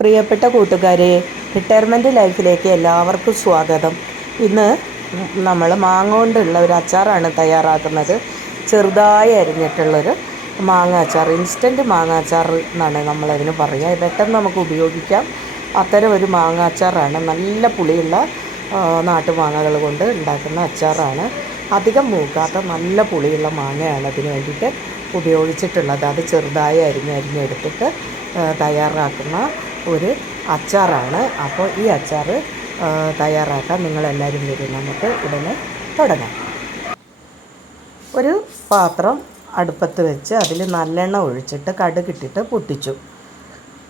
പ്രിയപ്പെട്ട കൂട്ടുകാരെ, റിട്ടയർമെൻറ്റ് ലൈഫിലേക്ക് എല്ലാവർക്കും സ്വാഗതം. ഇന്ന് നമ്മൾ മാങ്ങ കൊണ്ടുള്ള ഒരു അച്ചാറാണ് തയ്യാറാക്കുന്നത്. ചെറുതായി അരിഞ്ഞിട്ടുള്ളൊരു മാങ്ങ അച്ചാർ, ഇൻസ്റ്റൻറ്റ് മാങ്ങ അച്ചാർ എന്നാണ് നമ്മളതിന് പറയുക. പെട്ടെന്ന് നമുക്ക് ഉപയോഗിക്കാം. അത്തരം ഒരു മാങ്ങ അച്ചാറാണ്. നല്ല പുളിയുള്ള നാട്ടുമാങ്ങകൾ കൊണ്ട് ഉണ്ടാക്കുന്ന അച്ചാറാണ്. അധികം മൂക്കാത്ത നല്ല പുളിയുള്ള മാങ്ങയാണ് അതിന് വേണ്ടിയിട്ട് ഉപയോഗിച്ചിട്ടുള്ളത്. അത് ചെറുതായി അരിഞ്ഞെടുത്തിട്ട് തയ്യാറാക്കുന്ന ഒരു അച്ചാറാണ്. അപ്പോൾ ഈ അച്ചാർ തയ്യാറാക്കാൻ നിങ്ങളെല്ലാവരും വരും. നമുക്ക് ഉടനെ തുടങ്ങാം. ഒരു പാത്രം അടുപ്പത്ത് വെച്ച് അതിൽ നല്ലെണ്ണ ഒഴിച്ചിട്ട് കടുകിട്ടിട്ട് പൊട്ടിച്ചു.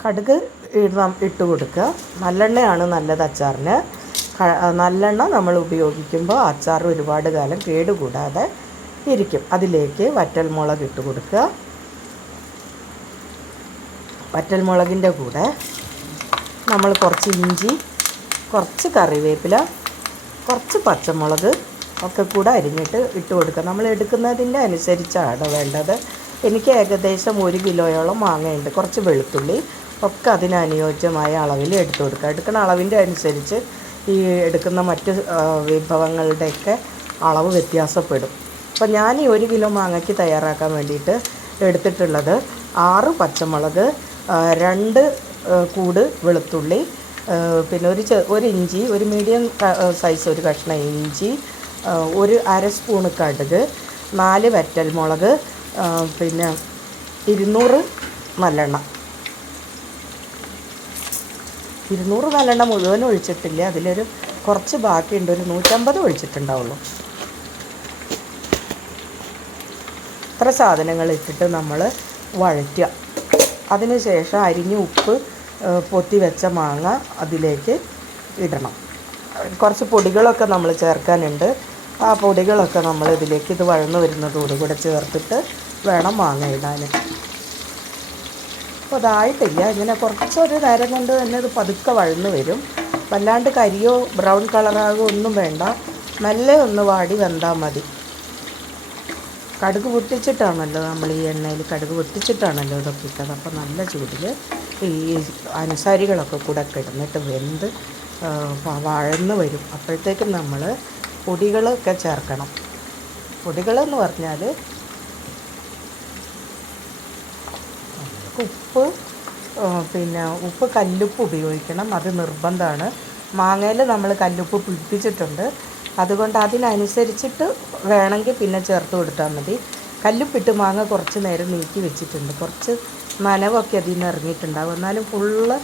കടുക് ഇട്ട് കൊടുക്കുക. നല്ലെണ്ണയാണ് നല്ലത് അച്ചാറിന്. നല്ലെണ്ണ നമ്മൾ ഉപയോഗിക്കുമ്പോൾ അച്ചാർ ഒരുപാട് കാലം കേടുകൂടാതെ ഇരിക്കും. അതിലേക്ക് വറ്റൽമുളക് ഇട്ട് കൊടുക്കുക. വറ്റൽമുളകിൻ്റെ കൂടെ നമ്മൾ കുറച്ച് ഇഞ്ചി, കുറച്ച് കറിവേപ്പില, കുറച്ച് പച്ചമുളക് ഒക്കെ കൂടെ അരിഞ്ഞിട്ട് ഇട്ട് കൊടുക്കുക. നമ്മൾ എടുക്കുന്നതിൻ്റെ അനുസരിച്ചാണ് വേണ്ടത്. എനിക്ക് ഏകദേശം 1 കിലോയോളം മാങ്ങയുണ്ട്. കുറച്ച് വെളുത്തുള്ളി ഒക്കെ അതിനനുയോജ്യമായ അളവിൽ എടുത്തു കൊടുക്കുക. എടുക്കുന്ന അളവിൻ്റെ അനുസരിച്ച് ഈ എടുക്കുന്ന മറ്റ് വിഭവങ്ങളുടെയൊക്കെ അളവ് വ്യത്യാസപ്പെടും. അപ്പോൾ ഞാൻ ഈ 1 കിലോ മാങ്ങയ്ക്ക് തയ്യാറാക്കാൻ വേണ്ടിയിട്ട് എടുത്തിട്ടുള്ളത് 6 പച്ചമുളക്, 2 കൂട് വെളുത്തുള്ളി, പിന്നെ ഒരു ഇഞ്ചി, ഒരു മീഡിയം സൈസ് ഒരു കഷ്ണം ഇഞ്ചി, ഒരു അര സ്പൂണ് കടുക്, 4 വറ്റൽമുളക്, പിന്നെ 200 നല്ലെണ്ണ. 200 നല്ലെണ്ണ മുഴുവൻ ഒഴിച്ചിട്ടില്ല. അതിലൊരു കുറച്ച് ബാക്കിയുണ്ട്. ഒരു 150 ഒഴിച്ചിട്ടുണ്ടാവുള്ളൂ. ഇത്ര സാധനങ്ങൾ ഇട്ടിട്ട് നമ്മൾ വഴറ്റുക. അതിനുശേഷം അരിഞ്ഞ് ഉപ്പ് പൊത്തി വെച്ച മാങ്ങ അതിലേക്ക് ഇടണം. കുറച്ച് പൊടികളൊക്കെ നമ്മൾ ചേർക്കാനുണ്ട്. ആ പൊടികളൊക്കെ നമ്മൾ ഇതിലേക്ക് ഇത് വഴന്നു വരുന്നതോടുകൂടെ ചേർത്തിട്ട് വേണം മാങ്ങ ഇടാൻ. അപ്പോൾ അതായിട്ടില്ല. ഇങ്ങനെ കുറച്ചൊരു നേരം കൊണ്ട് തന്നെ ഇത് പതുക്കെ വഴന്നു വരും. വല്ലാണ്ട് കരിയോ ബ്രൗൺ കളറാകോ ഒന്നും വേണ്ട. നല്ല ഒന്ന് വാടി വെന്താൽ മതി. കടുക് പൊട്ടിച്ചിട്ടാണല്ലോ നമ്മൾ ഈ എണ്ണയിൽ കടുക് പൊട്ടിച്ചിട്ടാണല്ലോ ഇതൊക്കെ ഇട്ടത്. അപ്പോൾ നല്ല ചൂടിൽ ഈ അനുസാരികളൊക്കെ കൂടെ കിടന്നിട്ട് വെന്ത് വഴന്ന് വരും. അപ്പോഴത്തേക്കും നമ്മൾ പൊടികളൊക്കെ ചേർക്കണം. പൊടികളെന്ന് പറഞ്ഞാൽ ഉപ്പ്, പിന്നെ ഉപ്പ് കല്ലുപ്പ് ഉപയോഗിക്കണം. അത് നിർബന്ധമാണ്. മാങ്ങയിൽ നമ്മൾ കല്ലുപ്പ് പിടിപ്പിച്ചിട്ടുണ്ട്. അതുകൊണ്ട് അതിനനുസരിച്ചിട്ട് വേണമെങ്കിൽ പിന്നെ ചേർത്ത് കൊടുത്താൽ മതി. കല്ലുപ്പിട്ട് മാങ്ങ കുറച്ച് നേരം നീക്കി വെച്ചിട്ടുണ്ട്. കുറച്ച് നനവൊക്കെ അതിൽ നിന്ന് ഇറങ്ങിയിട്ടുണ്ടാകും. എന്നാലും ഫുള്ള്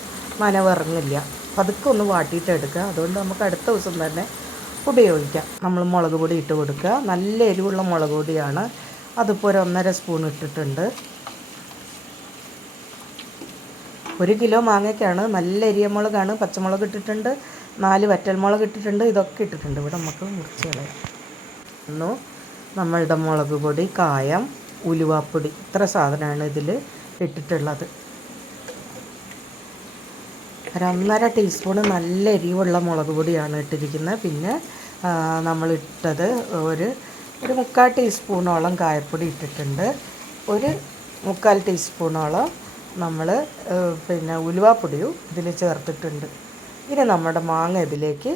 നനവ് ഇറങ്ങില്ല. പതുക്കെ ഒന്ന് വാട്ടിയിട്ട് എടുക്കുക. അതുകൊണ്ട് നമുക്ക് അടുത്ത ദിവസം തന്നെ ഉപയോഗിക്കാം. നമ്മൾ മുളക് പൊടി ഇട്ട് കൊടുക്കുക. നല്ല എരിവുള്ള മുളക് പൊടിയാണ്. അതിപ്പോൾ ഒരു 1.5 സ്പൂൺ ഇട്ടിട്ടുണ്ട്. 1 കിലോ മാങ്ങയ്ക്കാണ്. നല്ല എരിയ മുളകാണ്. പച്ചമുളക് ഇട്ടിട്ടുണ്ട്, 4 വറ്റൽമുളക് ഇട്ടിട്ടുണ്ട്. ഇതൊക്കെ ഇട്ടിട്ടുണ്ട്. ഇവിടെ നമുക്ക് മുറിച്ച് കളയാം. നമ്മളുടെ മുളക് പൊടി, കായം, ഉലുവാപ്പൊടി, ഇത്ര സാധനമാണ് ഇതിൽ ഇട്ടിട്ടുള്ളത്. 1.5 ടീസ്പൂണ് നല്ല എരിവുള്ള മുളക് പൊടിയാണ് ഇട്ടിരിക്കുന്നത്. പിന്നെ നമ്മളിട്ടത് ഒരു 3/4 ടീസ്പൂണോളം കായപ്പൊടി ഇട്ടിട്ടുണ്ട്. ഒരു 3/4 ടീസ്പൂണോളം നമ്മൾ പിന്നെ ഉലുവാപ്പൊടിയും ഇതിൽ ചേർത്തിട്ടുണ്ട്. ഇനി നമ്മുടെ മാങ്ങ ഇതിലേക്ക്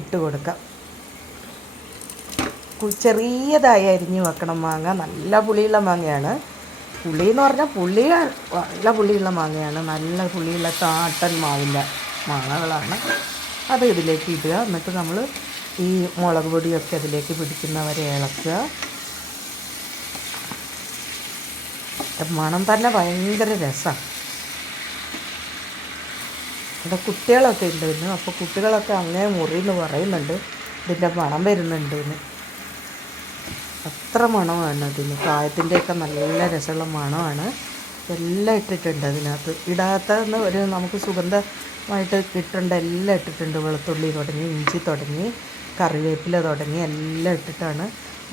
ഇട്ട് കൊടുക്കാം. ചെറിയതായി അരിഞ്ഞ് വെക്കണം മാങ്ങ. നല്ല പുളിയുള്ള മാങ്ങയാണ്. പുളി എന്ന് പറഞ്ഞാൽ നല്ല പുളിയുള്ള മാങ്ങയാണ്. നല്ല പുളിയുള്ള താട്ടൻ മാങ്ങകളാണ്. അത് ഇതിലേക്ക് ഇടുക. എന്നിട്ട് നമ്മൾ ഈ മുളക് പൊടിയൊക്കെ അതിലേക്ക് പിടിക്കുന്നവരെ ഇളക്കുക. മണം തന്നെ ഭയങ്കര രസമാണ്. ഇവിടെ കുട്ടികളൊക്കെ ഉണ്ടായിരുന്നു. അപ്പോൾ കുട്ടികളൊക്കെ അങ്ങനെ മുറിയെന്ന് പറയുന്നുണ്ട്. ഇതിൻ്റെ മണം വരുന്നുണ്ട് എന്ന്. അത്ര മണമാണ് അതിന്. കായത്തിൻ്റെയൊക്കെ നല്ല രസമുള്ള മണമാണ്. എല്ലാം ഇട്ടിട്ടുണ്ട് അതിനകത്ത്. ഇടാത്തതെന്ന് ഒരു നമുക്ക് സുഗന്ധമായിട്ട് കിട്ടേണ്ട എല്ലാം ഇട്ടിട്ടുണ്ട്. വെളുത്തുള്ളി തുടങ്ങി, ഇഞ്ചി തുടങ്ങി, കറിവേപ്പില തുടങ്ങി എല്ലാം ഇട്ടിട്ടാണ്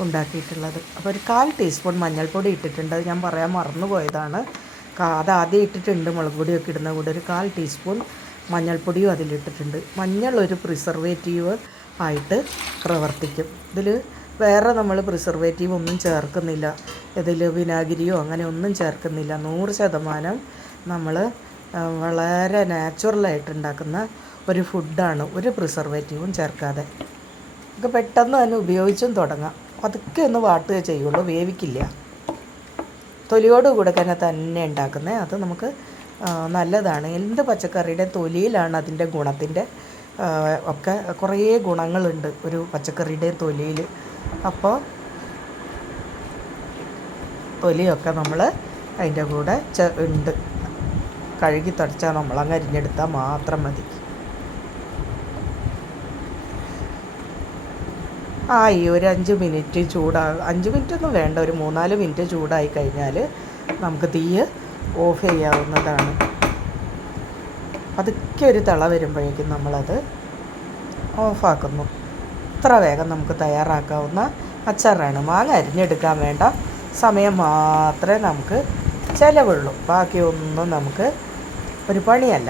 ഉണ്ടാക്കിയിട്ടുള്ളത്. അപ്പോൾ ഒരു 1/4 ടീസ്പൂൺ മഞ്ഞൾപ്പൊടി ഇട്ടിട്ടുണ്ട്. അത് ഞാൻ പറയാൻ മറന്നു പോയതാണ്. അത് ആദ്യം ഇട്ടിട്ടുണ്ട്. മുളക് പൊടിയൊക്കെ ഇടുന്ന കൂടെ ഒരു 1/4 ടീസ്പൂൺ മഞ്ഞൾപ്പൊടിയും അതിലിട്ടിട്ടുണ്ട്. മഞ്ഞൾ ഒരു പ്രിസർവേറ്റീവ് ആയിട്ട് പ്രവർത്തിക്കും. ഇതിൽ വേറെ നമ്മൾ പ്രിസർവേറ്റീവ് ഒന്നും ചേർക്കുന്നില്ല. ഇതിൽ വിനാഗിരിയോ അങ്ങനെ ഒന്നും ചേർക്കുന്നില്ല. 100% നമ്മൾ വളരെ നാച്ചുറലായിട്ട് ഉണ്ടാക്കുന്ന ഒരു ഫുഡാണ്, ഒരു പ്രിസർവേറ്റീവും ചേർക്കാതെ. നമുക്ക് പെട്ടെന്ന് തന്നെ ഉപയോഗിച്ചും തുടങ്ങാം. അതൊക്കെ ഒന്ന് വാട്ടുക ചെയ്യുള്ളൂ, വേവിക്കില്ല. തൊലിയോടുകൂടെ തന്നെ ഉണ്ടാക്കുന്നത്. അത് നമുക്ക് നല്ലതാണ്. എന്ത് പച്ചക്കറിയുടെ തൊലിയിലാണ് അതിൻ്റെ ഗുണത്തിൻ്റെ ഒക്കെ കുറേ ഗുണങ്ങളുണ്ട് ഒരു പച്ചക്കറിയുടെ തൊലിയിൽ. അപ്പോൾ തൊലിയൊക്കെ നമ്മൾ അതിൻ്റെ കൂടെ ഉണ്ട് കഴുകി തുടച്ചാൽ നമ്മളങ്ങ് അരിഞ്ഞെടുത്താൽ മാത്രം മതി. ഈ ഒരു 5 മിനിറ്റ് 5 മിനിറ്റൊന്നും വേണ്ട, ഒരു 3-4 മിനിറ്റ് ചൂടായി കഴിഞ്ഞാൽ നമുക്ക് തീ ഓഫ് ചെയ്യാവുന്നതാണ്. പതുക്കെ ഒരു തിള വരുമ്പോഴേക്കും നമ്മളത് ഓഫാക്കുന്നു. ഇത്ര വേഗം നമുക്ക് തയ്യാറാക്കാവുന്ന അച്ചാറാണ്. മാങ്ങ അരിഞ്ഞെടുക്കാൻ വേണ്ട സമയം മാത്രമേ നമുക്ക് ചിലവുള്ളൂ, ബാക്കിയൊന്നും നമുക്ക് ഒരു പണിയല്ല.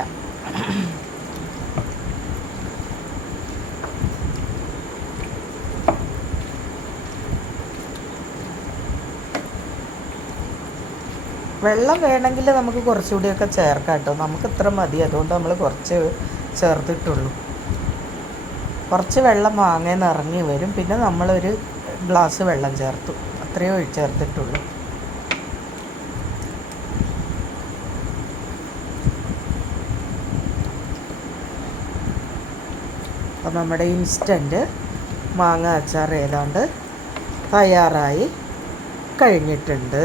വെള്ളം വേണമെങ്കിൽ നമുക്ക് കുറച്ചുകൂടിയൊക്കെ ചേർക്കാം കേട്ടോ. നമുക്ക് ഇത്ര മതി, അതുകൊണ്ട് നമ്മൾ കുറച്ച് ചേർത്തിട്ടുള്ളൂ. കുറച്ച് വെള്ളം മാങ്ങയിൽ ഇറങ്ങി വരും, പിന്നെ നമ്മളൊരു ഗ്ലാസ് വെള്ളം ചേർത്തു, അത്രയോ ചേർത്തിട്ടുള്ളൂ. അപ്പോൾ നമ്മുടെ ഇൻസ്റ്റൻറ്റ് മാങ്ങ അച്ചാർ ഏതാണ്ട് തയ്യാറായി കഴിഞ്ഞിട്ടുണ്ട്.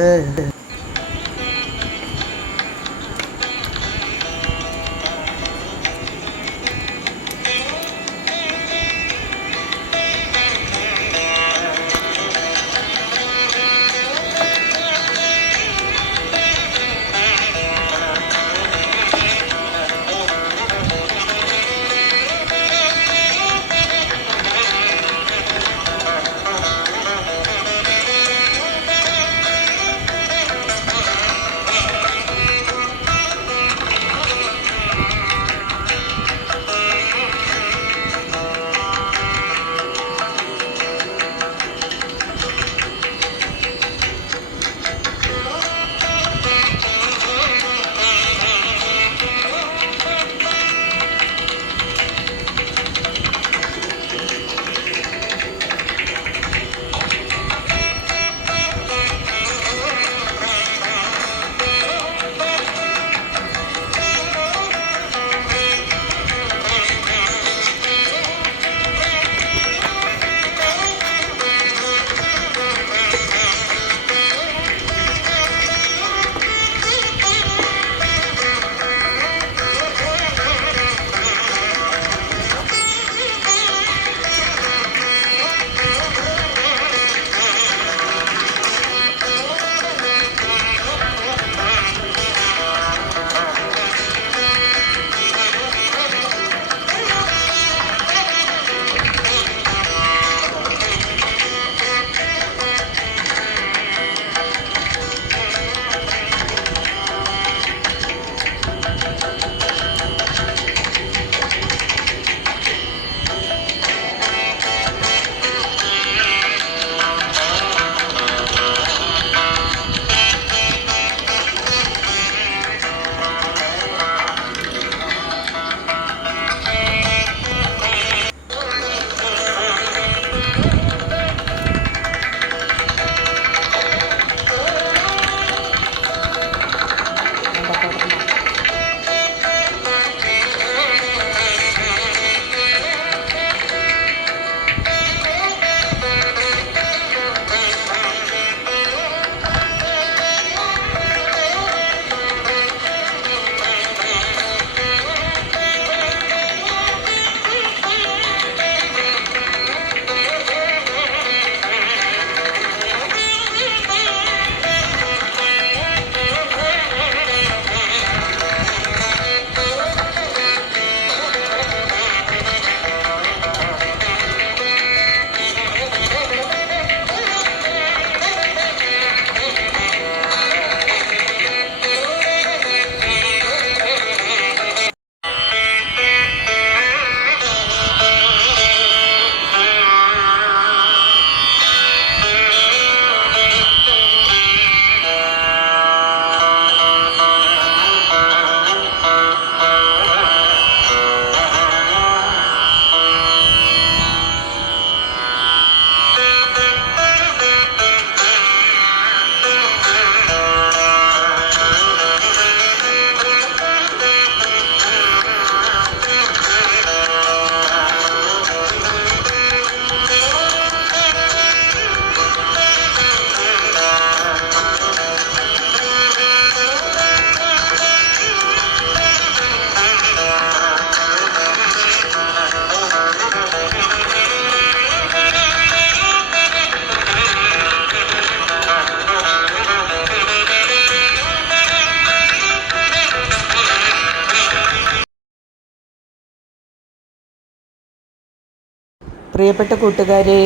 പ്രിയപ്പെട്ട കൂട്ടുകാരെ,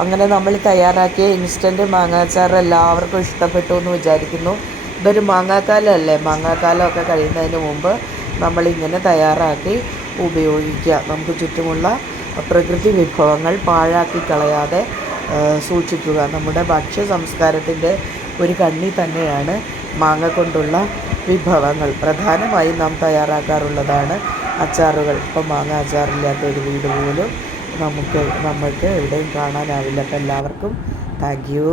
അങ്ങനെ നമ്മൾ തയ്യാറാക്കിയ ഇൻസ്റ്റൻറ്റ് മാങ്ങാച്ചാർ എല്ലാവർക്കും ഇഷ്ടപ്പെട്ടു എന്ന് വിചാരിക്കുന്നു. ഇതൊരു മാങ്ങാക്കാലമല്ലേ, മാങ്ങാക്കാലമൊക്കെ കഴിയുന്നതിന് മുമ്പ് നമ്മളിങ്ങനെ തയ്യാറാക്കി ഉപയോഗിക്കുക. നമുക്ക് ചുറ്റുമുള്ള പ്രകൃതി വിഭവങ്ങൾ പാഴാക്കി കളയാതെ സൂക്ഷിക്കുക. നമ്മുടെ ഭക്ഷ്യ സംസ്കാരത്തിൻ്റെ ഒരു കണ്ണി തന്നെയാണ് മാങ്ങ കൊണ്ടുള്ള വിഭവങ്ങൾ. പ്രധാനമായും നാം തയ്യാറാക്കാറുള്ളതാണ് അച്ചാറുകൾ. ഇപ്പം മാങ്ങ അച്ചാറില്ലാത്ത ഒരു വീട് പോലും നമ്മൾക്ക് എവിടെയും കാണാനാവില്ല. അപ്പം എല്ലാവർക്കും താങ്ക് യു.